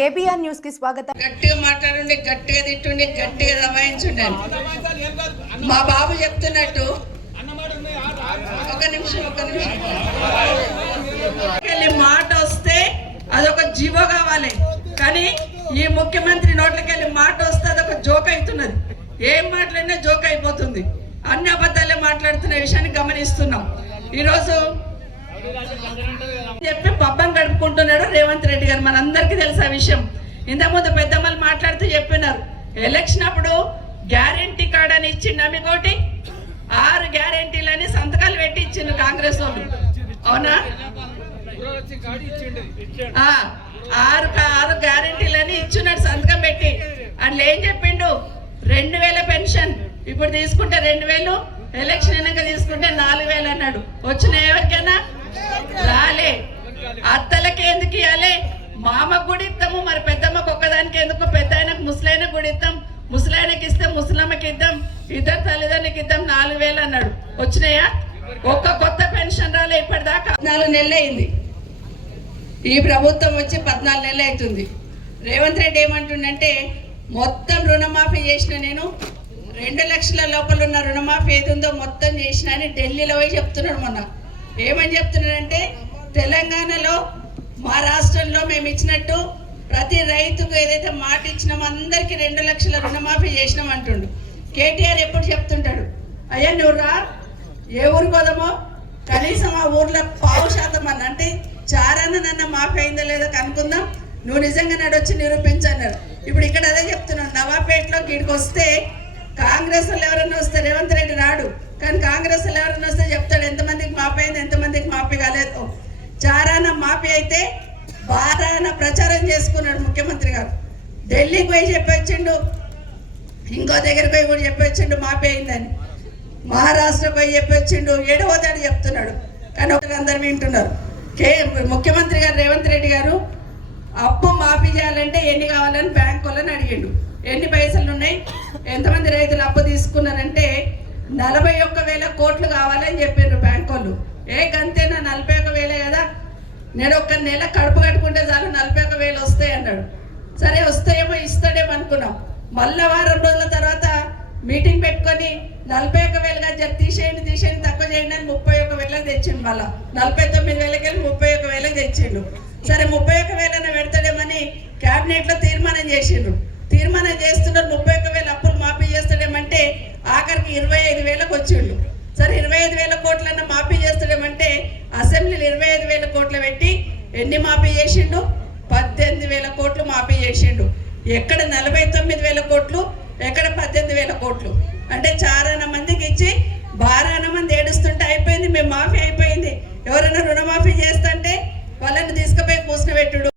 KBR న్యూస్కి స్వాగతం. గట్టిగా మాట్లాడండి గట్టిగా తిట్టుండి గట్టిగా దబాయించుండి మా బాబు చెప్తున్నట్టు ఒక నిమిషం ఒక నిమిషం. వెళ్ళి మాట వస్తే అదొక జీవో కావాలి. కానీ ఈ ముఖ్యమంత్రి నోట్లకెళ్ళి మాట వస్తే అదొక జోక్ అవుతున్నది. ఏం మాట్లాడినా జోక్ అయిపోతుంది. అన్ని అబద్ధాలే మాట్లాడుతున్న విషయాన్ని గమనిస్తున్నాం. ఈరోజు చెప్పి పబ్బం గడుపుకుంటున్నాడు రేవంత్ రెడ్డి గారు. మనందరికీ తెలుసు ఆ విషయం. ఇంతకుముందు పెద్దమ్మలు మాట్లాడుతూ చెప్పినారు ఎలక్షన్ అప్పుడు గ్యారెంటీ కార్డ్ అని ఇచ్చిండు అమ్మకోటి ఆరు గ్యారెంటీలని సంతకాలు పెట్టి ఇచ్చిండు కాంగ్రెస్ వాళ్ళు. అవునా? ఆరు ఆరు గ్యారంటీలని ఇచ్చున్నాడు సంతకం పెట్టి. అందులో ఏం చెప్పిండు? రెండు వేల పెన్షన్. ఇప్పుడు తీసుకుంటే రెండు వేలు ఎలక్షన్ అయినాక తీసుకుంటే నాలుగు వేలు అన్నాడు. వచ్చిన ఎవరికైనా? రాలే. అత్తలకి ఎందుకు ఇవ్వాలి మామ గుడి ఇస్తాము మరి పెద్దమ్మకు ఒక్కదానికి ఎందుకు? పెద్ద ఆయనకు ముసలైన గుడి ఇస్తాం ముసలాయనకి ఇస్తే ముసలమ్మకి ఇద్దాం ఇద్దరు తల్లిదండ్రులకి ఇద్దాం నాలుగు వేలు అన్నాడు. వచ్చినాయా? ఒక్క కొత్త పెన్షన్ రాలే ఇప్పటిదాకా. పద్నాలుగు నెలలు అయింది. ఈ ప్రభుత్వం వచ్చి పద్నాలుగు నెలలు అవుతుంది. రేవంత్ రెడ్డి ఏమంటుండంటే మొత్తం రుణమాఫీ చేసిన నేను రెండు లక్షల లోపల ఉన్న రుణమాఫీ ఏది ఉందో మొత్తం చేసిన అని ఢిల్లీలో పోయి చెప్తున్నాడు మొన్న. ఏమని చెప్తున్నాడంటే తెలంగాణలో మా రాష్ట్రంలో మేము ఇచ్చినట్టు ప్రతి రైతుకు ఏదైతే మాట ఇచ్చినామో అందరికీ రెండు లక్షల రుణమాఫీ చేసినాం అంటుండు. కేటీఆర్ ఎప్పుడు చెప్తుంటాడు అయ్యా నువ్వు రా ఏ ఊరు పోదామో? కనీసం ఆ ఊర్లో పావు శాతం అన్న అంటే చారాన్న నన్న మాఫీ అయిందో లేదో కనుక్కుందాం. నువ్వు నిజంగా నాడు వచ్చి నిరూపించన్నారు ఇప్పుడు ఇక్కడ అదే చెప్తున్నాను నవాపేటలో గీడికి వస్తే కాంగ్రెస్ వాళ్ళు ఎవరన్నా వస్తే రేవంత్ రెడ్డి రాడు. కానీ కాంగ్రెస్ వాళ్ళు ఎవరన్నా వస్తే బారాన మాఫీ అయితే బారాన ప్రచారం చేసుకున్నాడు ముఖ్యమంత్రి గారు. ఢిల్లీకి పోయి చెప్పొచ్చిండు ఇంకో దగ్గరికి పోయి కూడా చెప్పొచ్చిండు మాఫీ అయిందని. మహారాష్ట్ర పోయి చెప్పొచ్చిండు ఏడవదని చెప్తున్నాడు. కానీ ఒకరు అందరు వింటున్నారు. కే ముఖ్యమంత్రి గారు రేవంత్ రెడ్డి గారు అప్పు మాఫీ చేయాలంటే ఎన్ని కావాలని బ్యాంక్ వాళ్ళని అడిగిండు. ఎన్ని పైసలు ఉన్నాయి? ఎంతమంది రైతులు అప్పు తీసుకున్నారంటే నలభై ఒక్క వేల కోట్లు కావాలని చెప్పిండ్రు బ్యాంక్ వాళ్ళు ఏ గంతేనా నలభై ఒక్క వేలే కదా నేను ఒక నెల కడుపు కట్టుకుంటే చాలు నలభై ఒక వేలు వస్తాయి అన్నాడు. సరే వస్తాయేమో ఇస్తాడేమో అనుకున్నాం. మళ్ళా వారం రోజుల తర్వాత మీటింగ్ పెట్టుకొని నలభై ఒక వేలుగా జర తీసేయండి తీసేయండి తక్కువ చేయండి అని ముప్పై ఒక వేలకు తెచ్చిండు మళ్ళా. నలభై తొమ్మిది వేలకి వెళ్ళి ముప్పై ఒక వేలకు తెచ్చిండు. సరే ముప్పై ఒక వేలైనా పెడతాడేమని క్యాబినెట్లో తీర్మానం చేసిండ్రు తీర్మానం చేస్తున్నారు ముప్పై ఒక వేల అప్పులు మాఫీ చేస్తాడేమంటే ఆఖరికి ఇరవై ఐదు వేలకు వచ్చిండు. సరే ఇరవై ఐదు వేల కోట్లన్నా మాఫీ చేస్తాడేమంటే అసెంబ్లీలో ఇరవై ఐదు వేల కోట్లు పెట్టి ఎన్ని మాఫీ చేసిండు? పద్దెనిమిది వేల కోట్లు మాఫీ చేసిండు. ఎక్కడ నలభై తొమ్మిది వేల కోట్లు ఎక్కడ పద్దెనిమిది వేల కోట్లు? అంటే చారాన మందికి ఇచ్చి బారాన మంది ఏడుస్తుంటే అయిపోయింది మేము మాఫీ అయిపోయింది. ఎవరైనా రుణమాఫీ చేస్తుంటే వాళ్ళని తీసుకుపోయి కూసిన పెట్టుడు